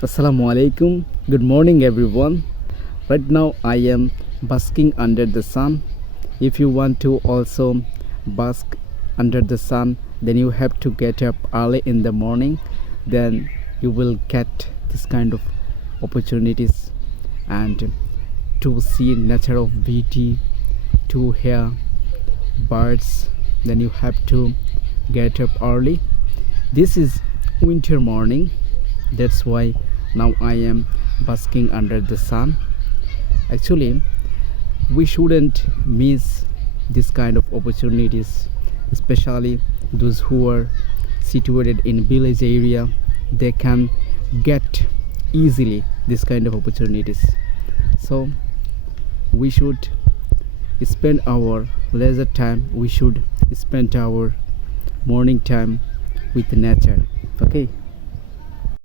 Assalamu alaikum. Good morning, everyone. Right now, I am basking under the sun. If you want to also bask under the sun, then you have to get up early in the morning. Then you will get this kind of opportunities and to see nature of beauty, to hear birds. Then you have to get up early. This is winter morning. That's why now I am basking under the sun. Actually, we shouldn't miss this kind of opportunities, especially those who are situated in village area. They can get easily this kind of opportunities. So we should spend our leisure time, we should spend our morning time with nature. Okay.